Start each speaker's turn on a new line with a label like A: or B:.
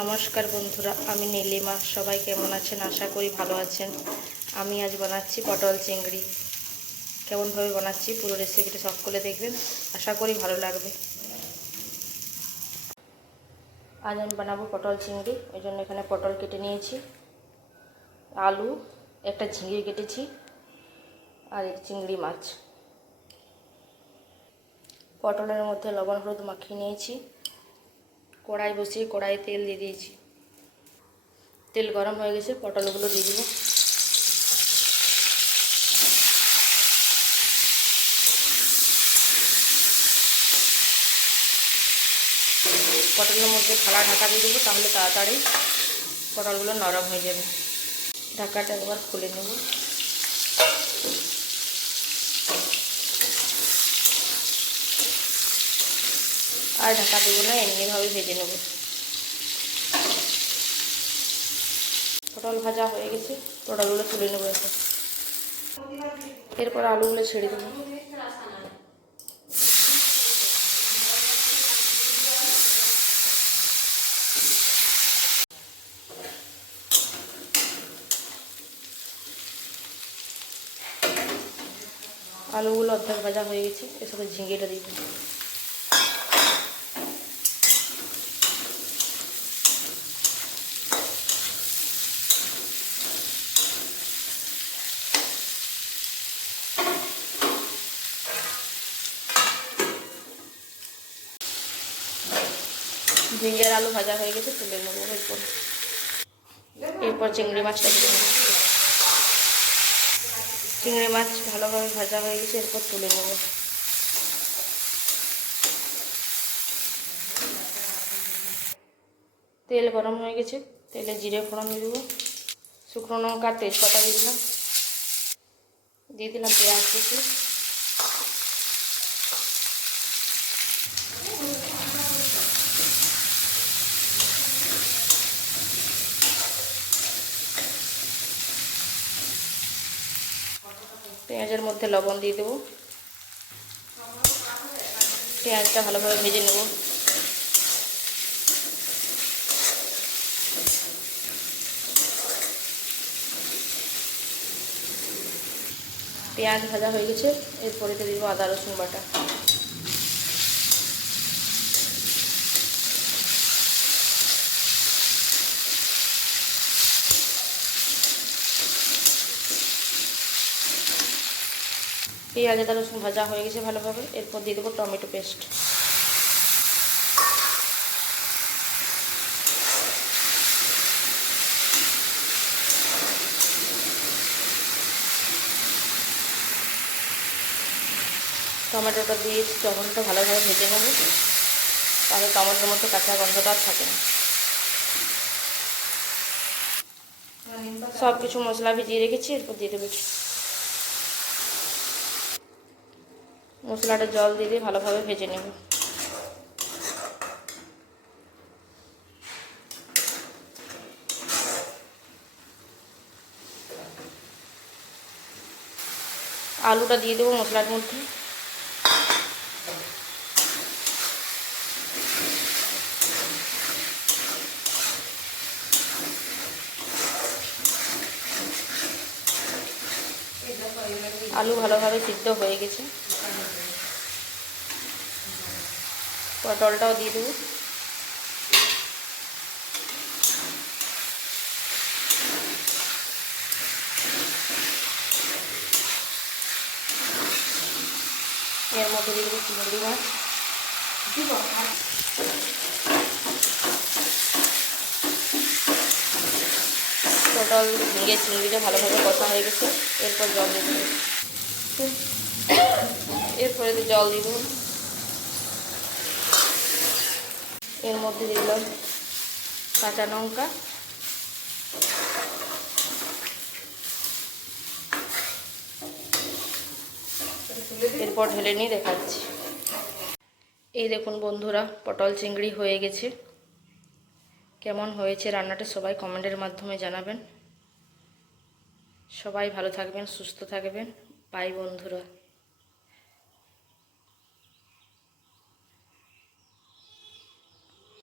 A: নমস্কার বন্ধুরা, আমি নীলিমা। সবাই কেমন আছেন? আশা করি ভালো আছেন। আমি আজ বানাচ্ছি পটল চিংড়ি। কেমনভাবে বানাচ্ছি পুরো রেসিপিটা সকলে দেখবেন। আশা করি ভালো লাগবে। আজ আমি বানাবো পটল চিংড়ি। ওই জন্য এখানে পটল কেটে নিয়েছি। আলু, একটা ঝিঙে কেটেছি, আর এক চিংড়ি মাছ। পটলের মধ্যে লবণ, হলুদ মাখিয়ে নিয়েছি। কড়াই বসিয়ে কড়াইয়ে তেল দিয়ে দিয়েছি। তেল গরম হয়ে গেছে, পটলগুলো দিয়ে দেবো। পটলের মধ্যে থালা ঢাকা দিয়ে দেবো, তাহলে তাড়াতাড়ি পটলগুলো নরম হয়ে যাবে। ঢাকাটা একবার খুলে নেব। আর ঢাকা দেবো না এমনিভাবে ভেজে নেব। পটল ভাজা হয়ে গেছে, পটলগুলো তুলে নেব এসে এরপর আলুগুলো ছেড়ে দেবো। আলুগুলো অর্ধেক ভাজা হয়ে গেছে, এর সাথে ঝিঙ্গেটা দিয়ে ঝিঙ্গের আলু ভাজা হয়ে গেছে, তুলে নেব এরপর। এরপর চিংড়ি মাছটা দিয়ে নেব চিংড়ি মাছ ভালোভাবে ভাজা হয়ে গেছে, এরপর তুলে নেব। তেল গরম হয়ে গেছে, তেলে জিরে ফোড়ন দিয়ে দেবো। শুকনো লঙ্কা, তেজপাতা দিয়ে দিলাম। দিয়ে দিলাম পেঁয়াজ কুচি। পেঁয়াজের মধ্যে লবণ দিয়ে দেবো। পেঁয়াজটা ভালোভাবে ভেজে নেব। পেঁয়াজ ভাজা হয়ে গেছে, এরপরে দিয়ে দেবো আদা রসুন বাটা। পেঁয়াজ আদা রসুন ভাজা হয়ে গেছে ভালোভাবে। এরপর দিয়ে দেবো টমেটো পেস্ট। টমেটোটা দিয়ে টমেটোটা ভালোভাবে ভেজে নেব, তাহলে টমেটোর মধ্যে কাঁচা গন্ধটা আর থাকে না। সব কিছু মশলা ভিজিয়ে রেখেছি, এরপর দিয়ে দেবো মশলাটা জল দিয়ে দিয়ে ভালোভাবে ভেজে নেব। আলুটা দিয়ে দেবো মশলার মধ্যে। আলু ভালোভাবে সিদ্ধ হয়ে গেছে। পটলটাও দিয়ে দেবো। এর মধ্যে দিয়ে দেবো চিংড়ি মাছ পটল ঝিঙে চিংড়িটা ভালোভাবে কষা হয়ে গেছে। এরপর জল দিয়ে দেবো। এরপরে জল দিয়ে দেবো এর মধ্যে দিলাম কাঁচা লঙ্কা। এরপর ঢেলে নিয়ে দেখাচ্ছি। এই দেখুন বন্ধুরা, পটল চিংড়ি হয়ে গেছে। কেমন হয়েছে রান্নাটা সবাই কমেন্টের মাধ্যমে জানাবেন। সবাই ভালো থাকবেন, সুস্থ থাকবেন। বাই বন্ধুরা।